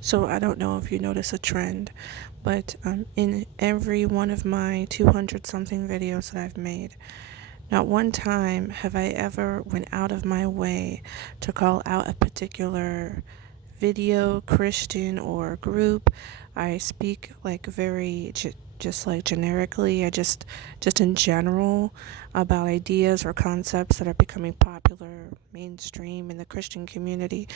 So I don't know if you notice a trend, but in every one of my 200 something videos that I've made, not one time have I ever went out of my way to call out a particular video, Christian, or group. I speak like just like generically. Just in general about ideas or concepts that are becoming popular, mainstream in the Christian community.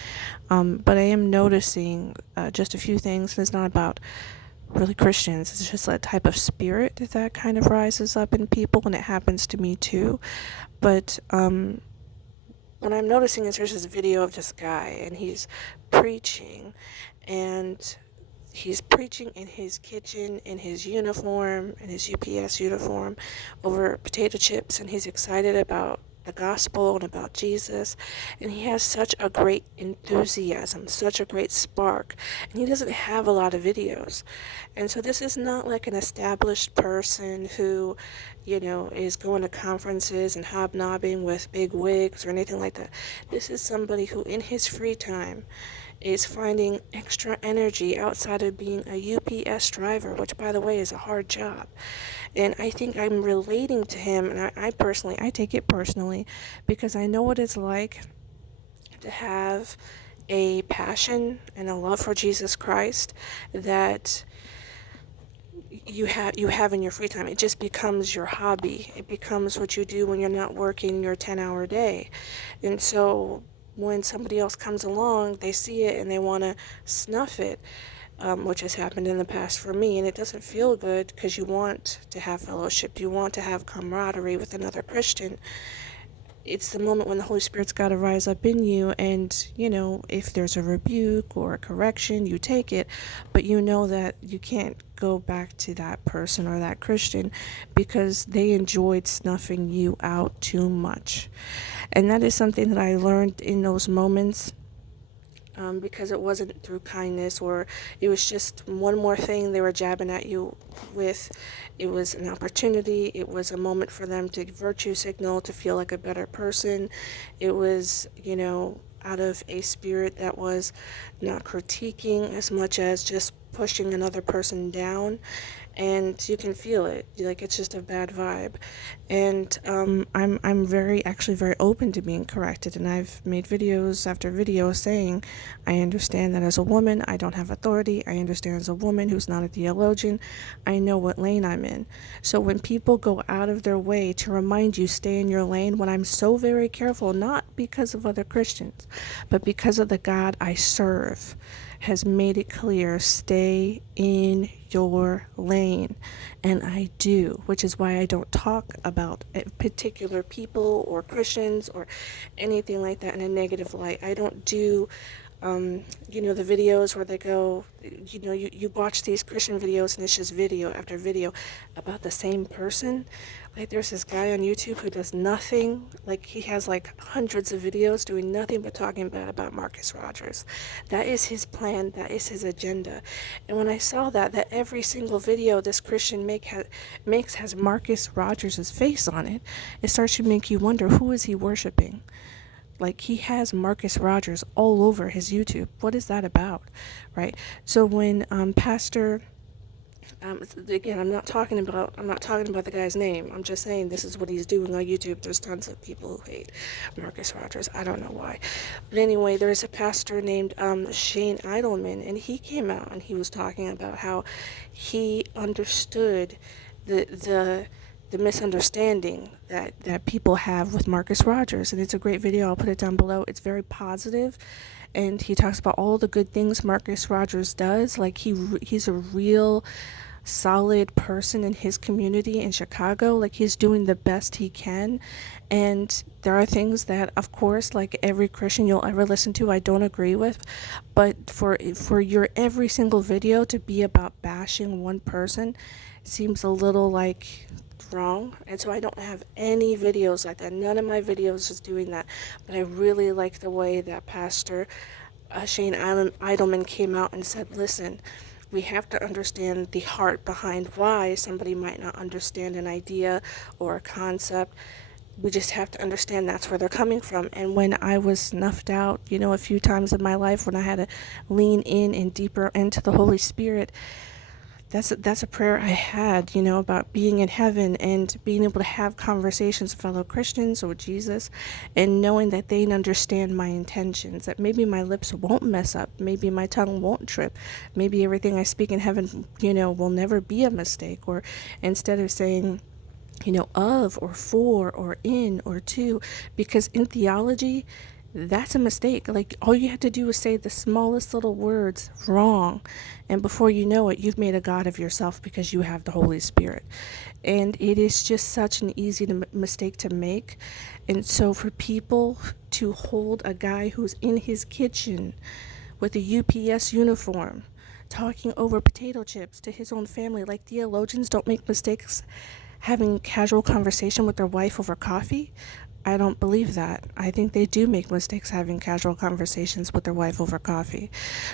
But I am noticing just a few things. It's not about really Christians. It's just a type of spirit that kind of rises up in people, and it happens to me too. But what I'm noticing is there's this video of this guy, and preaching, and he's preaching in his kitchen, in his uniform, in his UPS uniform, over potato chips, and he's excited about the gospel and about Jesus, and he has such a great enthusiasm, such a great spark, and he doesn't have a lot of videos. And so this is not like an established person who, is going to conferences and hobnobbing with big wigs or anything like that. This is somebody who in his free time is finding extra energy outside of being a UPS driver, which, by the way, is a hard job. And I think I'm relating to him, and I take it personally because I know what it's like to have a passion and a love for Jesus Christ that you have in your free time. It just becomes your hobby. It becomes what you do when you're not working your 10-hour day. And so when somebody else comes along, they see it and they want to snuff it, which has happened in the past for me. And it doesn't feel good because you want to have fellowship. You want to have camaraderie with another Christian. It's the moment when the Holy Spirit's got to rise up in you, and if there's a rebuke or a correction, you take it, but you know that you can't go back to that person or that Christian because they enjoyed snuffing you out too much. And that is something that I learned in those moments, because it wasn't through kindness, or it was just one more thing they were jabbing at you with. It was an opportunity. It was a moment for them to virtue signal, to feel like a better person. It was, out of a spirit that was not critiquing as much as just pushing another person down, and you can feel it. Like, it's just a bad vibe. And I'm very open to being corrected, and I've made videos after videos saying I understand that as a woman I don't have authority. I understand as a woman who's not a theologian, I know what lane I'm in. So when people go out of their way to remind you stay in your lane, when I'm so very careful, not because of other Christians, but because of the God I serve, has made it clear, stay in your lane. And I do, which is why I don't talk about particular people or Christians or anything like that in a negative light. I don't do the videos where they go, you watch these Christian videos and it's just video after video about the same person. Like, there's this guy on YouTube who does nothing. Like, he has like hundreds of videos doing nothing but talking bad about Marcus Rogers. That is his plan. That is his agenda. And when I saw that every single video this Christian makes has Marcus Rogers' face on it, it starts to make you wonder, who is he worshiping? Like, he has Marcus Rogers all over his YouTube. What is that about, right? So when Pastor, again, I'm not talking about the guy's name. I'm just saying this is what he's doing on YouTube. There's tons of people who hate Marcus Rogers. I don't know why, but anyway, there's a pastor named Shane Idleman, and he came out and he was talking about how he understood the misunderstanding that people have with Marcus Rogers. And it's a great video. I'll put it down below. It's very positive, and he talks about all the good things Marcus Rogers does. Like, he's a real solid person in his community in Chicago. Like, he's doing the best he can. And there are things that, of course, like every Christian you'll ever listen to, I don't agree with. But for your every single video to be about bashing one person seems a little like wrong. And so I don't have any videos like that. None of my videos is doing that. But I really like the way that Pastor Shane Idleman came out and said, listen, we have to understand the heart behind why somebody might not understand an idea or a concept. We just have to understand that's where they're coming from. And when I was snuffed out, a few times in my life when I had to lean in and deeper into the Holy Spirit, that's a prayer I had, about being in heaven and being able to have conversations with fellow Christians or with Jesus, and knowing that they understand my intentions, that maybe my lips won't mess up, maybe my tongue won't trip, maybe everything I speak in heaven, will never be a mistake, or instead of saying, of or for or in or to, because in theology, that's a mistake. Like, all you have to do is say the smallest little words wrong, and before you know it, you've made a god of yourself because you have the Holy Spirit. And it is just such an easy mistake to make. And so for people to hold a guy who's in his kitchen with a UPS uniform talking over potato chips to his own family, like theologians don't make mistakes having casual conversation with their wife over coffee, I don't believe that. I think they do make mistakes having casual conversations with their wife over coffee.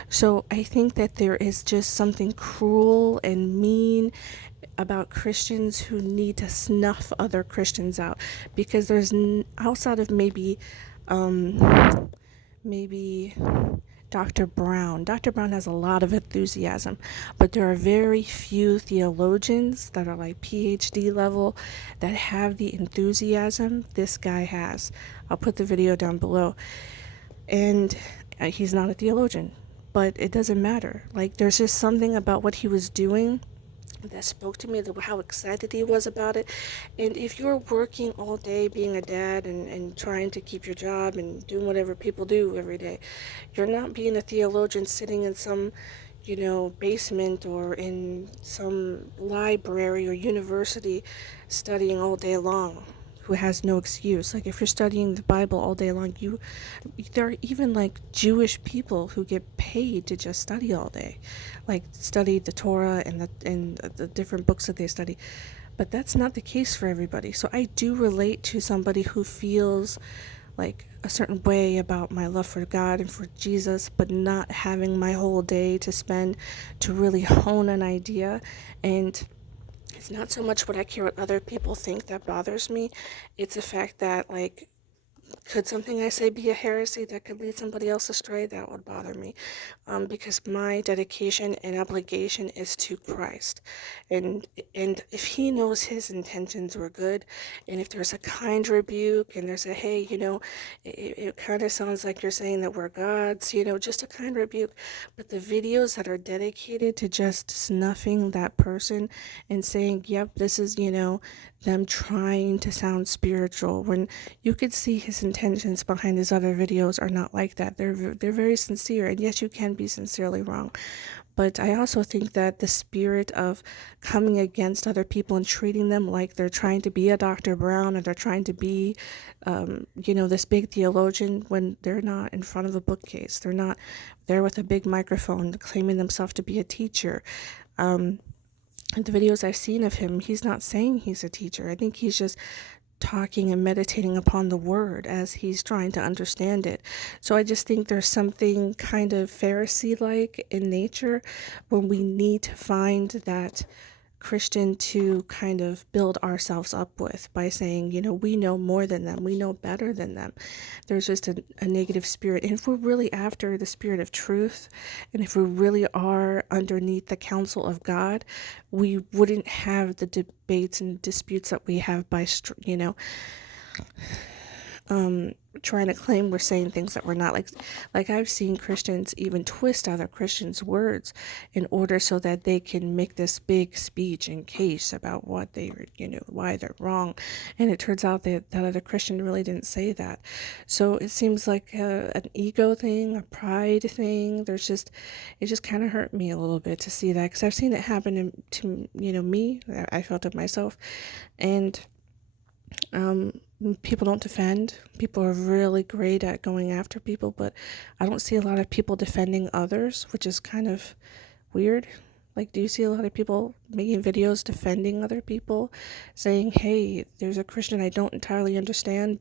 So I think that there is just something cruel and mean about Christians who need to snuff other Christians out, because there's outside of maybe Dr. Brown. Dr. Brown has a lot of enthusiasm, but there are very few theologians that are like PhD level that have the enthusiasm this guy has. I'll put the video down below. And he's not a theologian, but it doesn't matter. Like, there's just something about what he was doing that spoke to me, how excited he was about it. And if you're working all day being a dad and trying to keep your job and doing whatever people do every day, you're not being a theologian sitting in some basement or in some library or university studying all day long, who has no excuse. Like, if you're studying the Bible all day long, there are even like Jewish people who get paid to just study all day, like study the Torah and the different books that they study. But that's not the case for everybody. So I do relate to somebody who feels like a certain way about my love for God and for Jesus, but not having my whole day to spend to really hone an idea. And it's not so much what I care what other people think that bothers me. It's the fact that, like, could something I say be a heresy that could lead somebody else astray? That would bother me, because my dedication and obligation is to Christ, and if He knows His intentions were good, and if there's a kind rebuke, and there's a hey, it kind of sounds like you're saying that we're gods, just a kind rebuke, but the videos that are dedicated to just snuffing that person and saying, yep, this is them trying to sound spiritual, when you could see his intentions behind his other videos are not like that. They're very sincere, and yes, you can be sincerely wrong. But I also think that the spirit of coming against other people and treating them like they're trying to be a Dr. Brown, or they're trying to be, this big theologian, when they're not in front of a bookcase. They're not there with a big microphone claiming themselves to be a teacher. The videos I've seen of him, he's not saying he's a teacher. I think he's just talking and meditating upon the word as he's trying to understand it. So I just think there's something kind of Pharisee-like in nature when we need to find that Christian to kind of build ourselves up with by saying, we know more than them, we know better than them. There's just a negative spirit. And if we're really after the spirit of truth, and if we really are underneath the counsel of God, we wouldn't have the debates and disputes that we have by, trying to claim we're saying things that we're not. Like I've seen Christians even twist other Christians' words in order so that they can make this big speech and case about what they why they're wrong, and it turns out that that other Christian really didn't say that. So it seems like an ego thing, a pride thing. It just kind of hurt me a little bit to see that, because I've seen it happen to me. I felt it myself. And people don't defend. People are really great at going after people, but I don't see a lot of people defending others, which is kind of weird. Like, do you see a lot of people making videos defending other people, saying, hey, there's a Christian I don't entirely understand,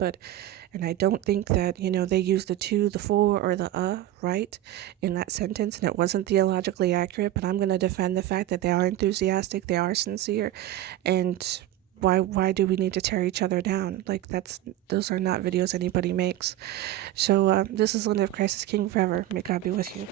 and I don't think that, they use the to, the for, or the right in that sentence, and it wasn't theologically accurate, but I'm going to defend the fact that they are enthusiastic, they are sincere, and why do we need to tear each other down? Like, those are not videos anybody makes. So this is Linda of Christ is King forever. May God be with you.